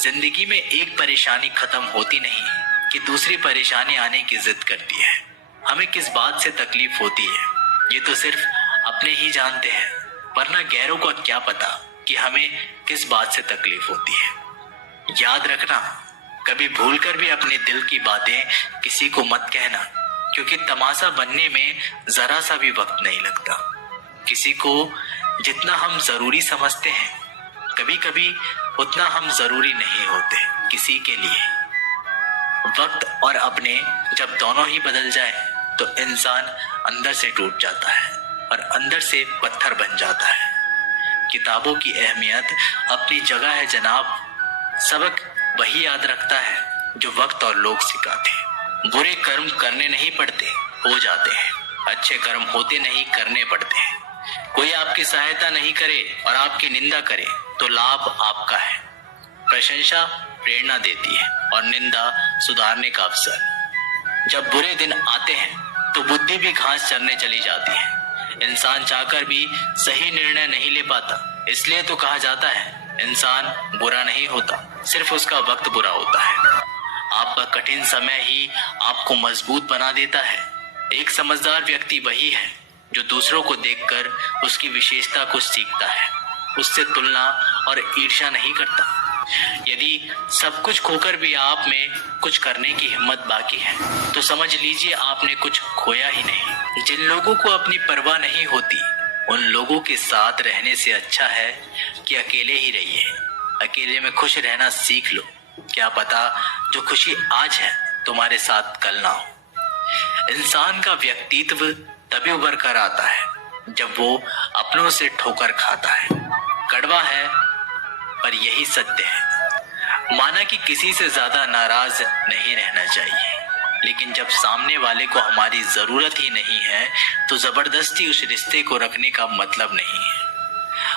जिंदगी में एक परेशानी खत्म होती नहीं कि दूसरी परेशानी आने की जिद करती है। हमें किस बात से तकलीफ होती है ये तो सिर्फ अपने ही जानते हैं, वरना गैरों को क्या पता कि हमें किस बात से तकलीफ होती है। याद रखना, कभी भूलकर भी अपने दिल की बातें किसी को मत कहना, क्योंकि तमाशा बनने में जरा सा भी वक्त नहीं लगता। किसी को जितना हम जरूरी समझते हैं, कभी कभी उतना हम जरूरी नहीं होते किसी के लिए। वक्त और अपने जब दोनों ही बदल जाए तो इंसान अंदर से टूट जाता है और अंदर से पत्थर बन जाता है। किताबों की अहमियत अपनी जगह है जनाब, सबक वही याद रखता है जो वक्त और लोग सिखाते हैं। बुरे कर्म करने नहीं पड़ते, हो जाते हैं। अच्छे कर्म होते नहीं, करने पड़ते हैं। कोई आपकी सहायता नहीं करे और आपकी निंदा करे तो लाभ आपका है। प्रशंसा प्रेरणा देती है और निंदा सुधारने का अवसर। जब बुरे दिन आते हैं तो बुद्धि भी घास चरने चली जाती है। इंसान चाहकर भी सही निर्णय नहीं ले पाता, इसलिए तो कहा जाता है इंसान बुरा नहीं होता, सिर्फ उसका वक्त बुरा होता है। आपका कठिन समय ही आपको मजबूत बना देता है। एक समझदार व्यक्ति वही है जो दूसरों को देखकर उसकी विशेषता को सीखता है, उससे तुलना और ईर्ष्या नहीं करता। यदि सब कुछ खोकर भी आप में कुछ करने की हिम्मत बाकी है तो समझ लीजिए आपने कुछ खोया ही नहीं। जिन लोगों को अपनी परवाह नहीं होती, उन लोगों के साथ रहने से अच्छा है कि अकेले ही रहिए। अकेले में खुश रहना सीख लो, क्या पता जो खुशी आज है तुम्हारे साथ कल ना हो। इंसान का व्यक्तित्व तभी उभर कर आता है जब वो अपनों से ठोकर खाता है। कड़वा है पर यही सत्य है। माना कि किसी से ज्यादा नाराज नहीं रहना चाहिए, लेकिन जब सामने वाले को हमारी जरूरत ही नहीं है तो जबरदस्ती उस रिश्ते को रखने का मतलब नहीं है।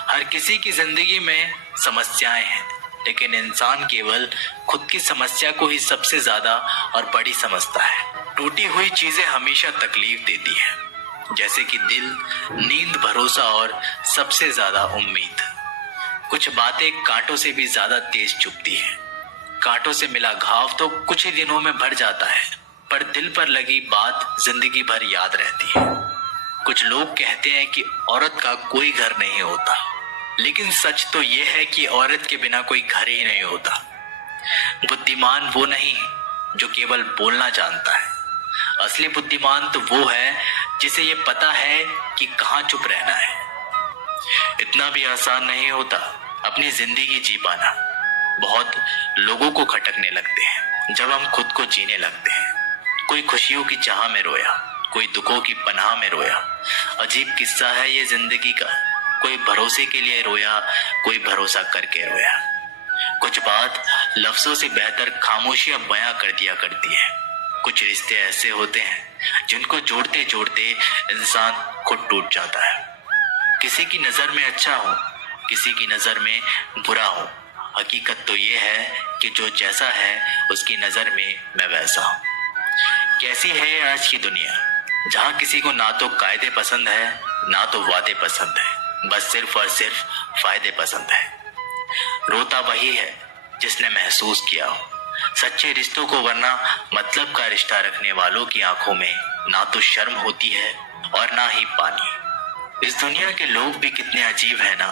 हर किसी की जिंदगी में समस्याएं हैं, लेकिन इंसान केवल खुद की समस्या को ही सबसे ज्यादा और बड़ी समझता है। टूटी हुई चीजें हमेशा तकलीफ देती है, जैसे कि दिल, नींद, भरोसा और सबसे ज्यादा उम्मीद। कुछ बातें कांटों से भी ज्यादा तेज चुभती है। कांटों से मिला घाव तो कुछ ही दिनों में भर जाता है, पर दिल पर लगी बात जिंदगी भर याद रहती है। कुछ लोग कहते हैं कि औरत का कोई घर नहीं होता, लेकिन सच तो यह है कि औरत के बिना कोई घर ही नहीं होता। बुद्धिमान वो नहीं जो केवल बोलना जानता है, असली बुद्धिमान तो वो है जिसे ये पता है कि कहाँ चुप रहना है। इतना भी आसान नहीं होता अपनी जिंदगी जी पाना। बहुत लोगों को खटकने लगते हैं जब हम खुद को जीने लगते हैं। कोई खुशियों की चाह में रोया, कोई दुखों की पनाह में रोया। अजीब किस्सा है ये जिंदगी का। कोई भरोसे के लिए रोया, कोई भरोसा करके रोया। कुछ बात लफ्जों से बेहतर खामोशियां बयां कर दिया करती है। कुछ रिश्ते ऐसे होते हैं जिनको जोड़ते जोड़ते इंसान खुद टूट जाता है। किसी की नजर में अच्छा हो, किसी की नजर में बुरा हो, हकीकत तो ये है कि जो जैसा है उसकी नजर में मैं वैसा हूँ। कैसी है आज की दुनिया, जहाँ किसी को ना तो कायदे पसंद है ना तो वादे पसंद है, बस सिर्फ और सिर्फ फायदे पसंद है। रोता वही है जिसने महसूस किया हो सच्चे रिश्तों को, वरना मतलब का रिश्ता रखने वालों की आंखों में ना तो शर्म होती है और ना ही पानी। इस दुनिया के लोग भी कितने अजीब है ना,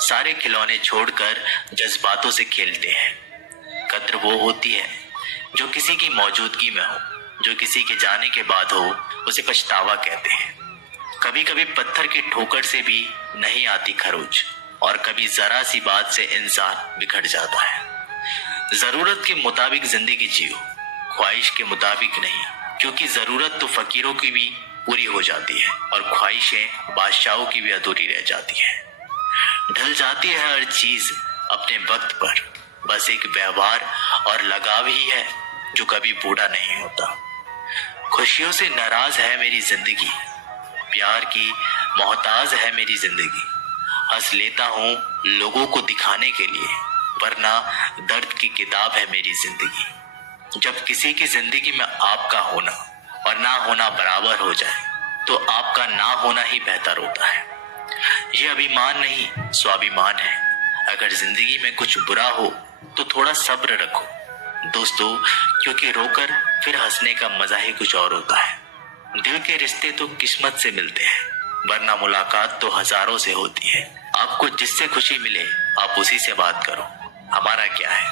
सारे खिलौने छोड़कर जज्बातों से खेलते हैं। कद्र वो होती है जो किसी की मौजूदगी में हो, जो किसी के जाने के बाद हो उसे पछतावा कहते हैं। कभी कभी पत्थर की ठोकर से भी नहीं आती खरोच, और कभी जरा सी बात से इंसान बिखर जाता है। जरूरत के मुताबिक जिंदगी जियो, ख्वाहिश के मुताबिक नहीं, क्योंकि जरूरत तो फकीरों की भी पूरी हो जाती है और ख्वाहिशें बादशाहों की भी अधूरी रह जाती है। ढल जाती है हर चीज अपने वक्त पर, बस एक व्यवहार और लगाव ही है जो कभी बूढ़ा नहीं होता। खुशियों से नाराज है मेरी जिंदगी, प्यार की मोहताज है मेरी जिंदगी। हंस लेता हूँ लोगों को दिखाने के लिए, वरना दर्द की किताब है मेरी जिंदगी। जब किसी की जिंदगी में आपका होना और ना होना बराबर हो जाए तो आपका ना होना ही बेहतर होता है। ये अभिमान नहीं स्वाभिमान है। अगर जिंदगी में कुछ बुरा हो तो थोड़ा सब्र रखो दोस्तों, क्योंकि रोकर फिर हंसने का मजा ही कुछ और होता है। दिल के रिश्ते तो किस्मत से मिलते हैं, वरना मुलाकात तो हजारों से होती है। आपको जिससे खुशी मिले आप उसी से बात करो। हमारा क्या है,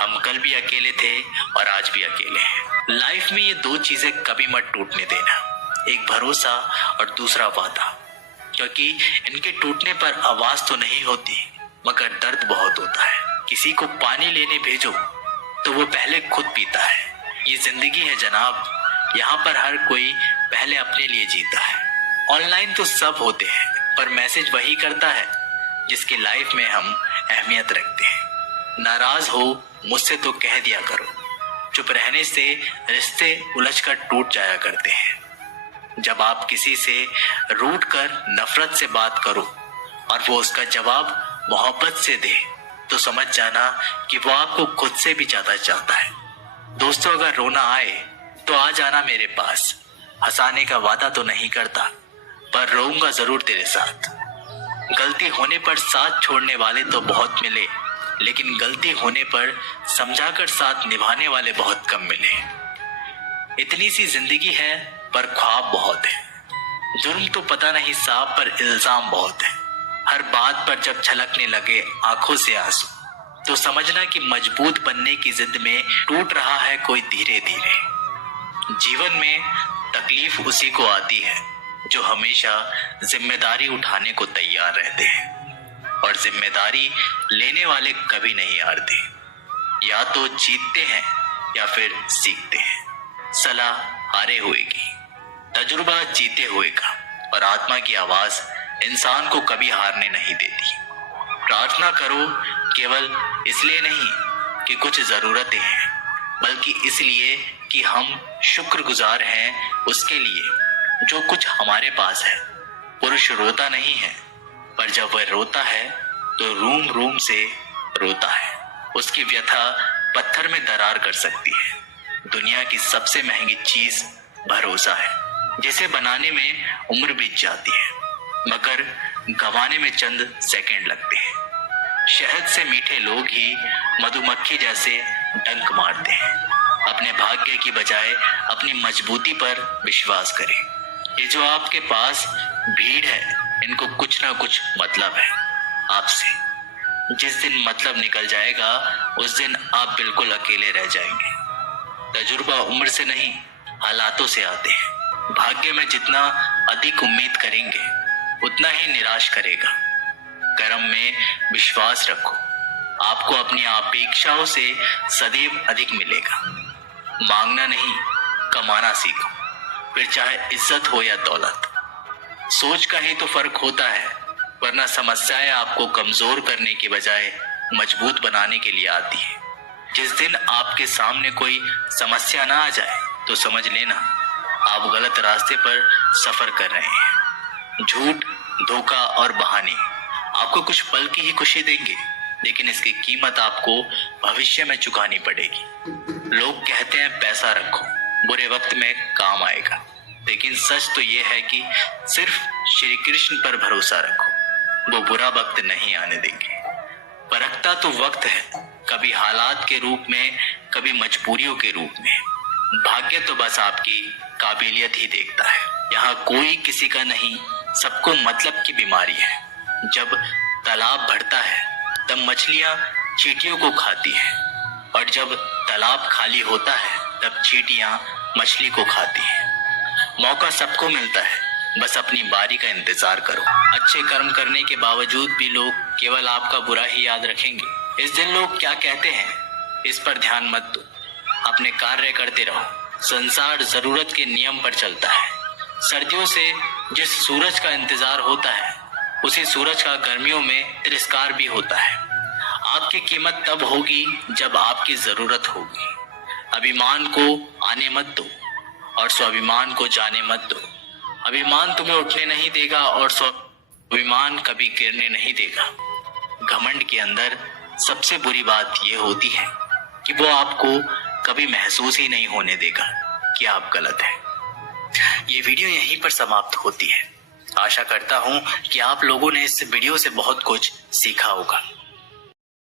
हम कल भी अकेले थे और आज भी अकेले हैं। लाइफ में ये दो चीजें कभी मत टूटने देना, एक भरोसा और दूसरा वादा, क्योंकि इनके टूटने पर आवाज तो नहीं होती मगर दर्द बहुत होता है। किसी को पानी लेने भेजो तो वो पहले खुद पीता है। ये जिंदगी है जनाब, यहाँ पर हर कोई पहले अपने लिए जीता है। ऑनलाइन तो सब होते हैं, पर मैसेज वही करता है जिसकी लाइफ में हम अहमियत रखते हैं। नाराज हो मुझसे तो कह दिया करो, चुप रहने से रिश्ते उलझकर टूट जाया करते हैं। जब आप किसी से रूठ कर नफरत से बात करो और वो उसका जवाब मोहब्बत से दे, तो समझ जाना कि वो आपको खुद से भी ज्यादा चाहता है। दोस्तों, अगर रोना आए तो आ जाना मेरे पास। हंसाने का वादा तो नहीं करता, पर रोऊंगा जरूर तेरे साथ। गलती होने पर साथ छोड़ने वाले तो बहुत मिले, लेकिन गलती होने पर समझाकर साथ निभाने वाले बहुत कम मिले। इतनी सी जिंदगी है पर ख्वाब बहुत है। जुर्म तो पता नहीं साहब, पर इल्जाम बहुत है। हर बात पर जब छलकने लगे आंखों से आंसू, तो समझना कि मजबूत बनने की जिद में टूट रहा है कोई धीरे धीरे। जीवन में तकलीफ उसी को आती है जो हमेशा जिम्मेदारी उठाने को तैयार रहते हैं, और जिम्मेदारी लेने वाले कभी नहीं हारते। या तो जीतते हैं या फिर सीखते हैं। सलाह हारे हुए की, तजुर्बा जीते हुए का, और आत्मा की आवाज इंसान को कभी हारने नहीं देती। प्रार्थना करो केवल इसलिए नहीं कि कुछ जरूरतें हैं, बल्कि इसलिए कि हम शुक्रगुजार हैं उसके लिए जो कुछ हमारे पास है। पुरुष रोता नहीं है, पर जब वह रोता है तो रूम रूम से रोता है। उसकी व्यथा पत्थर में दरार कर सकती है। दुनिया की सबसे महंगी चीज भरोसा है, जिसे बनाने में उम्र बीत जाती है मगर गंवाने में चंद सेकंड लगते हैं। शहद से मीठे लोग ही मधुमक्खी जैसे डंक मारते हैं। अपने भाग्य की बजाय अपनी मजबूती पर विश्वास करें। ये जो आपके पास भीड़ है, इनको कुछ ना कुछ मतलब है आपसे। जिस दिन मतलब निकल जाएगा उस दिन आप बिल्कुल अकेले रह जाएंगे। तजुर्बा उम्र से नहीं हालातों से आते हैं। भाग्य में जितना अधिक उम्मीद करेंगे उतना ही निराश करेगा। कर्म में विश्वास रखो, आपको अपनी अपेक्षाओं से सदैव अधिक मिलेगा। मांगना नहीं, कमाना सीखो, फिर चाहे इज्जत हो या दौलत। सोच का ही तो फर्क होता है, वरना समस्याएं आपको कमजोर करने के बजाय मजबूत बनाने के लिए आती है। जिस दिन आपके सामने कोई समस्या ना आ जाए तो समझ लेना आप गलत रास्ते पर सफर कर रहे हैं। झूठ, धोखा और बहाने आपको कुछ पल की ही खुशी देंगे, लेकिन इसकी कीमत आपको भविष्य में चुकानी पड़ेगी। लोग कहते हैं पैसा रखो, बुरे वक्त में काम आएगा, लेकिन सच तो ये है कि सिर्फ श्री कृष्ण पर भरोसा रखो, वो बुरा वक्त नहीं आने देंगे। परखता तो वक्त है, कभी हालात के रूप में, कभी मजबूरियों के रूप में। भाग्य तो बस आपकी काबिलियत ही देखता है। यहाँ कोई किसी का नहीं, सबको मतलब की बीमारी है। जब तालाब भरता है तब मछलियां चींटियों को खाती हैं, और जब तालाब खाली होता है तब चींटियां मछली को खाती हैं। मौका सबको मिलता है, बस अपनी बारी का इंतजार करो। अच्छे कर्म करने के बावजूद भी लोग केवल आपका बुरा ही याद रखेंगे। इस दिन लोग क्या कहते हैं इस पर ध्यान मत दो, अपने कार्य करते रहो। संसार जरूरत के नियम पर चलता है। सर्दियों से जिस सूरज का इंतजार होता है उसी सूरज का गर्मियों में तिरस्कार भी होता है। आपकी कीमत तब होगी जब आपकी जरूरत होगी। अभिमान को आने मत दो और स्वाभिमान को जाने मत दो। अभिमान तुम्हें उठने नहीं देगा और स्वाभिमान कभी गिरने नहीं देगा। घमंड के अंदर सबसे बुरी बात यह होती है कि वो आपको कभी महसूस ही नहीं होने देगा कि आप गलत हैं। ये वीडियो यहीं पर समाप्त होती है। आशा करता हूँ कि आप लोगों ने इस वीडियो से बहुत कुछ सीखा होगा।